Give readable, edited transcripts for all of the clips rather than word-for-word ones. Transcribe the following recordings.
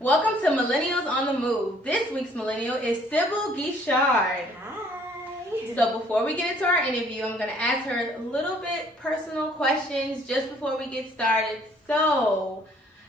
Welcome to Millennials on the Move. This week's millennial is Sybille Guichard. Hi. So before we get into our interview, I'm going to ask her a little bit personal questions just before we get started. So,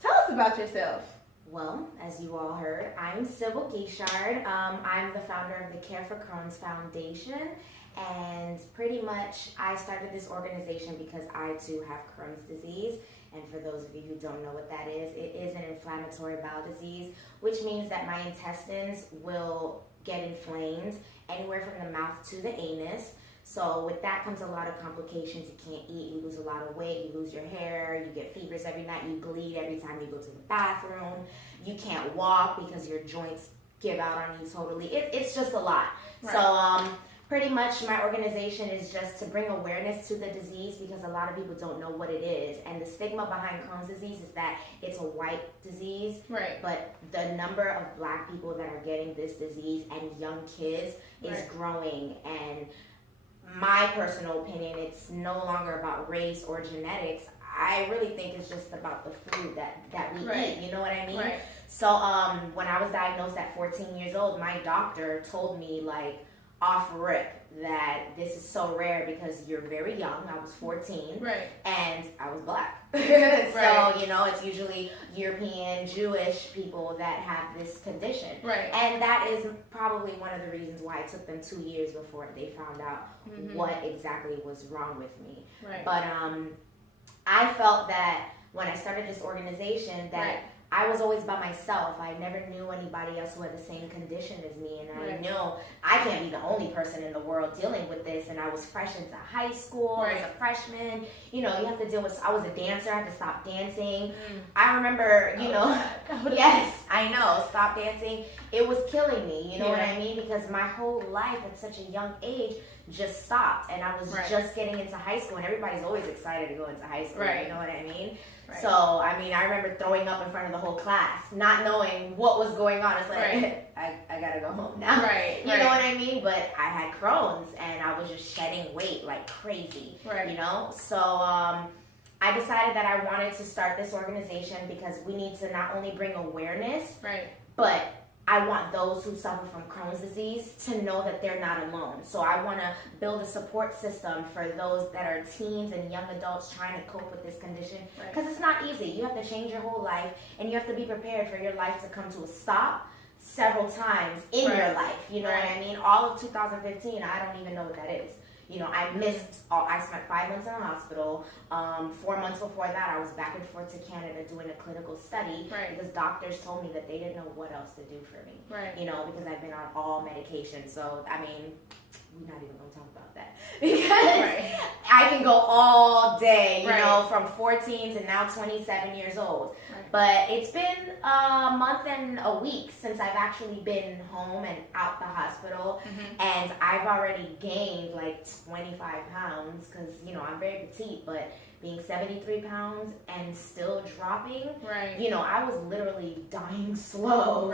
tell us about yourself. Well, as you all heard, I'm Sybille Started. I'm the founder of the Care for Crohn's Foundation, and pretty much I started this organization because I too have Crohn's disease. And for those of you who don't know what that is, it is an inflammatory bowel disease, which means that my intestines will get inflamed anywhere from the mouth to the anus. So with that comes a lot of complications. You can't eat, you lose a lot of weight, you lose your hair, you get fevers every night, you bleed every time you go to the bathroom, you can't walk because your joints give out on you totally. It's just a lot. Right. So pretty much my organization is just to bring awareness to the disease because a lot of people don't know what it is. And the stigma behind Crohn's disease is that it's a white disease. Right. But the number of black people that are getting this disease and young kids is growing. And my personal opinion, it's no longer about race or genetics. I really think it's just about the food that we eat. You know what I mean? Right. So when I was diagnosed at 14 years old, my doctor told me off rip that this is so rare because you're very young. I was 14, and I was black. So it's usually European, Jewish people that have this condition, and that is probably one of the reasons why it took them 2 years before they found out what exactly was wrong with me. But I felt that when I started this organization that I was always by myself. I never knew anybody else who had the same condition as me, and I know I can't be the only person in the world dealing with this. And I was fresh into high school as a freshman. You know, you have to deal with. I was a dancer. I had to stop dancing. I remember, yes, I know, stop dancing. It was killing me. You know what I mean? Because my whole life at such a young age just stopped, and I was just getting into high school, and everybody's always excited to go into high school. You know what I mean? So, I remember throwing up in front of the whole class, not knowing what was going on. It's like, I gotta go home now. You know what I mean? But I had Crohn's, and I was just shedding weight like crazy, you know? So, I decided that I wanted to start this organization because we need to not only bring awareness, but I want those who suffer from Crohn's disease to know that they're not alone. So I want to build a support system for those that are teens and young adults trying to cope with this condition. Because it's not easy. You have to change your whole life, and you have to be prepared for your life to come to a stop several times in your life. You know what I mean? All of 2015, I don't even know what that is. You know, I spent 5 months in the hospital. 4 months before that, I was back and forth to Canada doing a clinical study because doctors told me that they didn't know what else to do for me. You know, because I've been on all medication. So, we're not even going to talk about that. Because I can go all day, you know, from 14 to now 27 years old. But it's been a month and a week since I've actually been home and out the hospital. And I've already gained 25 pounds because, you know, I'm very petite, but being 73 pounds and still dropping, you know, I was literally dying slow.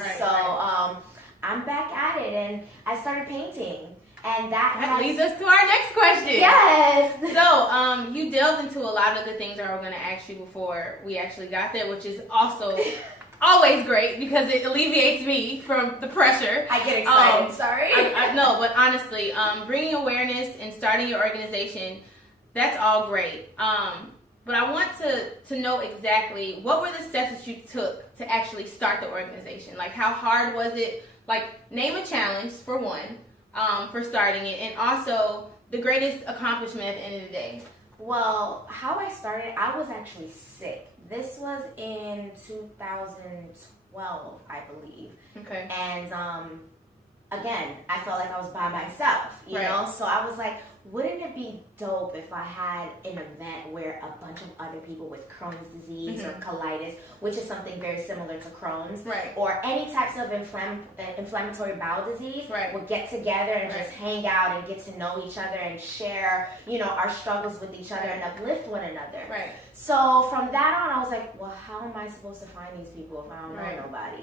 I'm back at it, and I started painting. And that leads us to our next question. Yes. So, you delved into a lot of the things that I was going to ask you before we actually got there, which is also always great because it alleviates me from the pressure. I get excited. Sorry. I know, but honestly, bringing awareness and starting your organization, that's all great. But I want to know exactly what were the steps that you took to actually start the organization. Like, how hard was it? Like, name a challenge for one. For starting it, and also the greatest accomplishment at the end of the day. Well, how I started, I was actually sick. This was in 2012, I believe. Okay. And again, I felt like I was by myself, you know? So I was like, wouldn't it be dope if I had an event where a bunch of other people with Crohn's disease or colitis, which is something very similar to Crohn's, or any types of inflammatory bowel disease, would get together and just hang out and get to know each other and share, you know, our struggles with each other and uplift one another. So from that on, I was like, well, how am I supposed to find these people if I don't know nobody?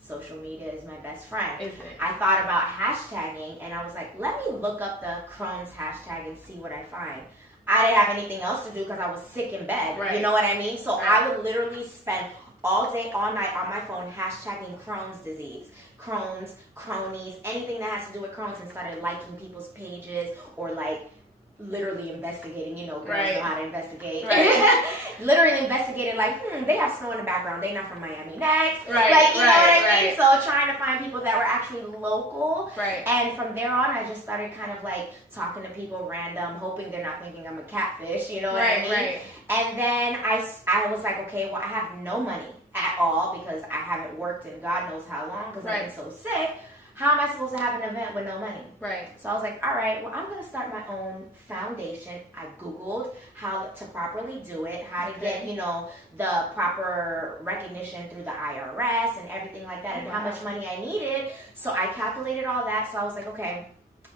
Social media is my best friend. I thought about hashtagging, and I was like, let me look up the Crohn's hashtag and see what I find. I didn't have anything else to do because I was sick in bed. You know what I mean? So I would literally spend all day, all night on my phone hashtagging Crohn's disease. Crohn's, Cronies, anything that has to do with Crohn's, and started liking people's pages or like literally investigating, girls know how to investigate. Right. Literally investigated like, they have snow in the background. They're not from Miami next. Right. Like, you know what I mean? So trying to find people that were actually local. Right. And from there on, I just started kind of like talking to people random, hoping they're not thinking I'm a catfish, you know what I mean? Right. And then I was like, okay, well, I have no money at all because I haven't worked in God knows how long because I've been so sick. How am I supposed to have an event with no money? Right. So I was like, all right, well, I'm going to start my own foundation. I Googled how to properly do it, how to get, the proper recognition through the IRS and everything like that, and how much money I needed. So I calculated all that. So I was like, okay,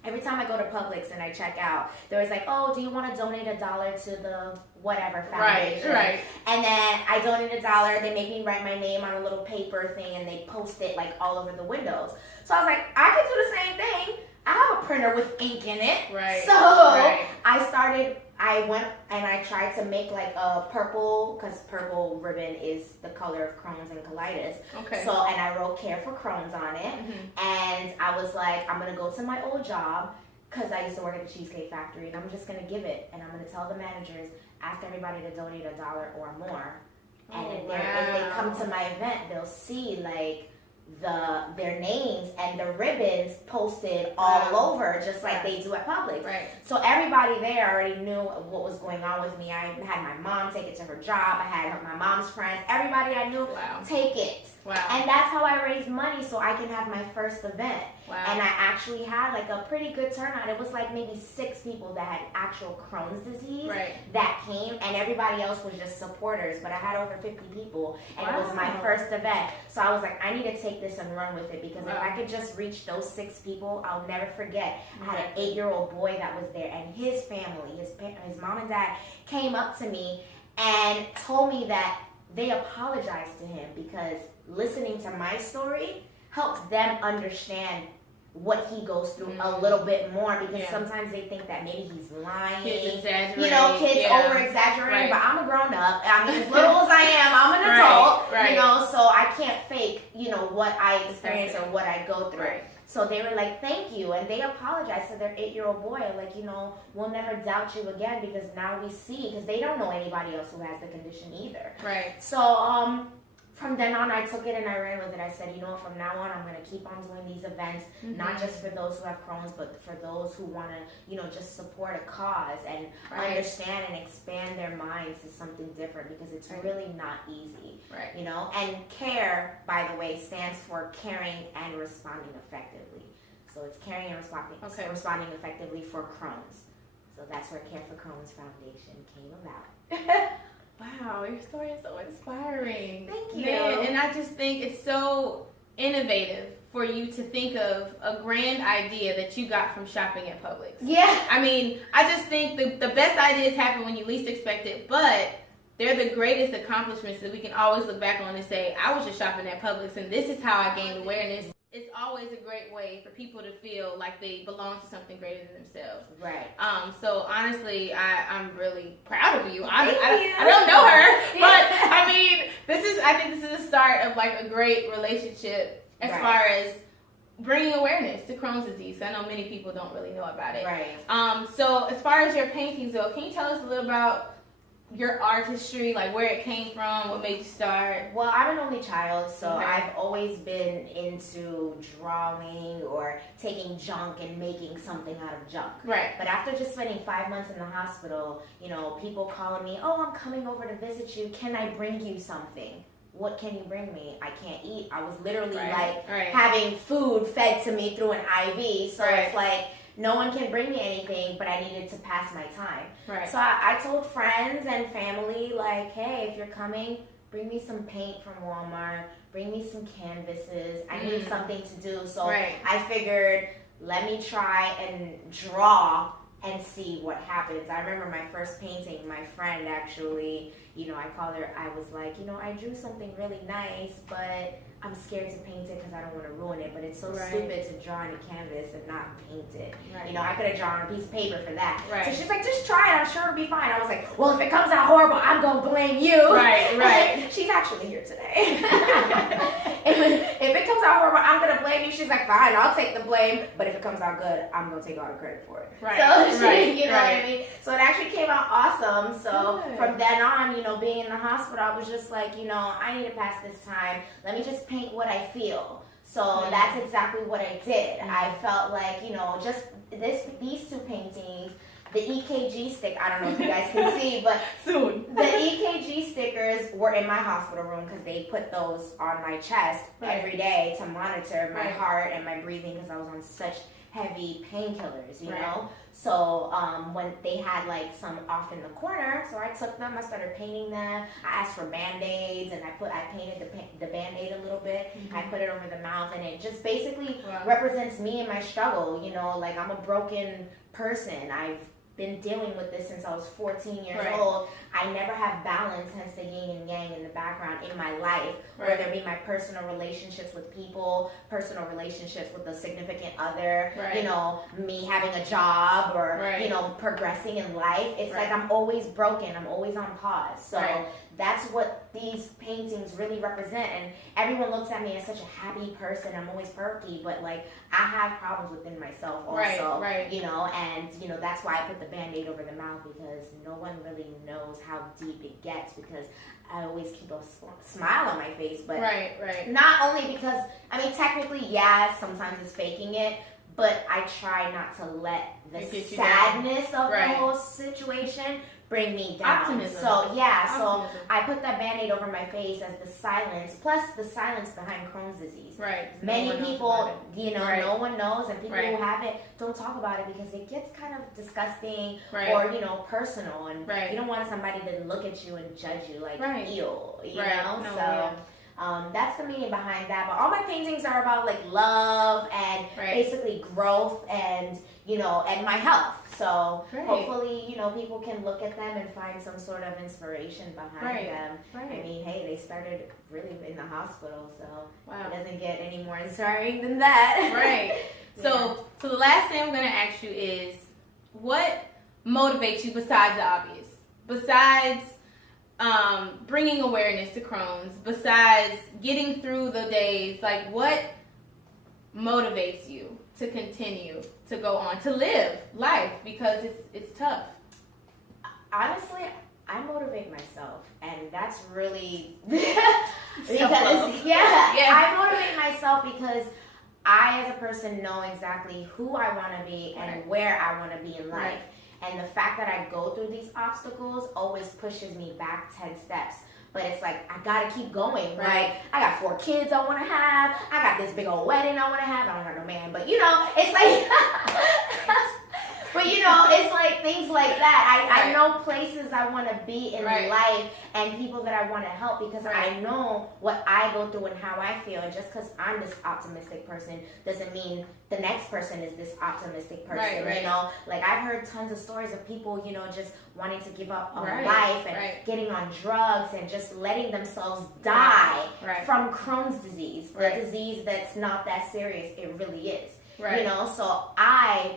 every time I go to Publix and I check out, there was like, oh, do you want to donate $1 to the whatever foundation? Right. And then I donate $1. They make me write my name on a little paper thing and they post it like all over the windows. So I was like, I could do the same thing. I have a printer with ink in it. Right. So I went and I tried to make like a purple, because purple ribbon is the color of Crohn's and colitis. Okay. So, and I wrote Care for Crohn's on it. Mm-hmm. And I was like, I'm going to go to my old job, because I used to work at the Cheesecake Factory, and I'm just going to give it. And I'm going to tell the managers, ask everybody to donate $1 or more. And if they come to my event, they'll see like their names and the ribbons posted all over, just like they do at Publix. Right. So everybody there already knew what was going on with me. I had my mom take it to her job. I had my mom's friends. Everybody I knew take it. Wow. And that's how I raised money so I can have my first event. Wow. And I actually had like a pretty good turnout. It was like maybe 6 people that had actual Crohn's disease that came, and everybody else was just supporters. But I had over 50 people, and it was my first event. So I was like, I need to take this and run with it, because if I could just reach those 6 people, I'll never forget. I had an 8-year-old boy that was there, and his family, his mom and dad, came up to me and told me that they apologized to him because listening to my story helps them understand what he goes through a little bit more, because sometimes they think that maybe he's lying. Kids exaggerating. Kids over-exaggerating, but I'm a grown-up. I mean, as little as I am, I'm an adult, so I can't fake, what I experience or what I go through. Right. So they were like, thank you, and they apologized to their 8-year-old boy, like, we'll never doubt you again, because now we see, because they don't know anybody else who has the condition either. Right. So, from then on, I took it and I ran with it. I said, from now on, I'm going to keep on doing these events, not just for those who have Crohn's, but for those who want to, just support a cause and understand and expand their minds to something different, because it's really not easy. Right. And CARE, by the way, stands for Caring and Responding Effectively. So it's caring and responding effectively for Crohn's. So that's where Care for Crohn's Foundation came about. Wow, your story is so inspiring. Thank you. Man, and I just think it's so innovative for you to think of a grand idea that you got from shopping at Publix. Yeah. I mean, I just think the best ideas happen when you least expect it, but they're the greatest accomplishments that we can always look back on and say, I was just shopping at Publix and this is how I gained awareness. It's always a great way for people to feel like they belong to something greater than themselves. Right. So honestly, I'm really proud of you. I don't know her, but I mean, I think this is the start of like a great relationship as far as bringing awareness to Crohn's disease. I know many people don't really know about it. Right. So as far as your paintings though, can you tell us a little about your artistry, like where it came from, what made you start? Well, I'm an only child, so I've always been into drawing or taking junk and making something out of junk. Right. But after just spending 5 months in the hospital, people calling me, oh, I'm coming over to visit you. Can I bring you something? What can you bring me? I can't eat. I was literally having food fed to me through an IV. So it's like, no one can bring me anything, but I needed to pass my time. Right. So I told friends and family, like, hey, if you're coming, bring me some paint from Walmart, bring me some canvases. I need something to do. So I figured, let me try and draw and see what happens. I remember my first painting, my friend actually, I called her, I was like, I drew something really nice, but I'm scared to paint it because I don't want to ruin it, but it's so stupid to draw on a canvas and not paint it. Right. I could have drawn on a piece of paper for that. Right. So she's like, just try it, I'm sure it'll be fine. I was like, well, if it comes out horrible, I'm going to blame you. Right. She's actually here today. If it comes out horrible, I'm going to blame you. She's like, fine, I'll take the blame, but if it comes out good, I'm going to take all the credit for it. Right. So, you know what I mean? So it actually came out awesome. So from then on, being in the hospital, I was just like, I need to pass this time. Let me just paint what I feel. So that's exactly what I did. I felt like, just these two paintings, the EKG stick, I don't know if you guys can see, but soon the EKG stickers were in my hospital room because they put those on my chest every day to monitor my heart and my breathing because I was on such heavy painkillers, you know? So when they had like some off in the corner, so I took them, I started painting them. I asked for Band-Aids and I painted the Band-Aid a little bit. I put it over the mouth and it just basically represents me and my struggle, like I'm a broken person. I've been dealing with this since I was 14 years old. I never have balance, hence the yin and yang in the background in my life, whether it be my personal relationships with people, personal relationships with a significant other, me having a job or, progressing in life. It's like I'm always broken. I'm always on pause. So that's what these paintings really represent. And everyone looks at me as such a happy person. I'm always perky, but like I have problems within myself also, and that's why I put the Band-Aid over the mouth because no one really knows how deep it gets because I always keep a smile on my face, but not only because, technically, sometimes it's faking it, but I try not to let the sadness of the whole situation bring me down. Optimism. So so I put that Band-Aid over my face as the silence, plus the silence behind Crohn's disease. Many people, no one knows, and people who have it don't talk about it because it gets kind of disgusting or, personal, and you don't want somebody to look at you and judge you like, ew, you know? No, so that's the meaning behind that. But all my paintings are about like love and basically growth and, and my health. So hopefully, people can look at them and find some sort of inspiration behind them. I mean, hey, they started really in the hospital, so it doesn't get any more inspiring than that. So the last thing I'm going to ask you is, what motivates you besides the obvious? Besides bringing awareness to Crohn's, besides getting through the days, like what motivates you to continue to go on, to live life, because it's tough? Honestly, I motivate myself, and that's really because I motivate myself because I, as a person, know exactly who I want to be and where I want to be in life. And the fact that I go through these obstacles always pushes me back 10 steps. But it's like, I gotta keep going, right? I got 4 kids I wanna have. I got this big old wedding I wanna have. I don't got no man, but it's like, but it's like things like that. I know places I wanna be in life and people that I wanna help because I know what I go through and how I feel. And just because I'm this optimistic person doesn't mean the next person is this optimistic person, Like I've heard tons of stories of people, just wanting to give up on life and getting on drugs and just letting themselves die from Crohn's disease, the disease that's not that serious. It really is. So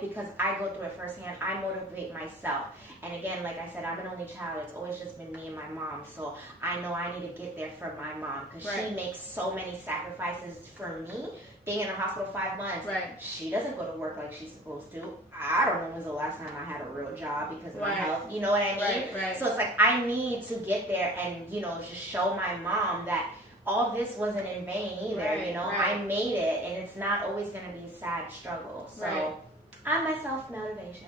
because I go through it firsthand, I motivate myself. And again, like I said, I'm an only child. It's always just been me and my mom. So I know I need to get there for my mom because she makes so many sacrifices for me. Being in the hospital 5 months, she doesn't go to work like she's supposed to. I don't know when was the last time I had a real job because of my health. You know what I mean? So it's like I need to get there and, just show my mom that all this wasn't in vain either. I made it, and it's not always going to be a sad struggle. So I'm my self-motivation.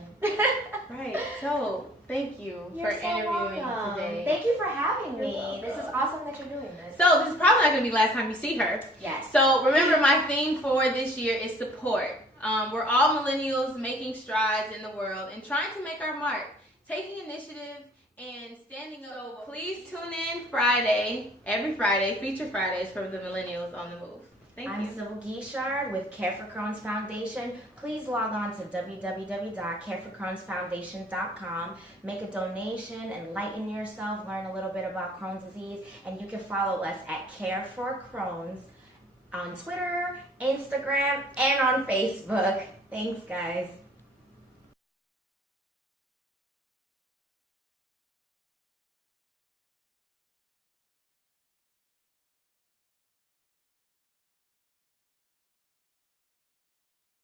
So thank you for interviewing today. Thank you for having me. This is awesome that you're doing this. So this is probably not going to be the last time you see her. Yes. So remember, my theme for this year is support. We're all millennials making strides in the world and trying to make our mark, taking initiative and standing up. So please tune in every Friday, Feature Fridays from the Millennials on the Move. I'm Sybille Guichard with Care for Crohn's Foundation. Please log on to www.careforcrohnsfoundation.com. Make a donation, enlighten yourself, learn a little bit about Crohn's disease, and you can follow us at Care for Crohn's on Twitter, Instagram, and on Facebook. Thanks, guys.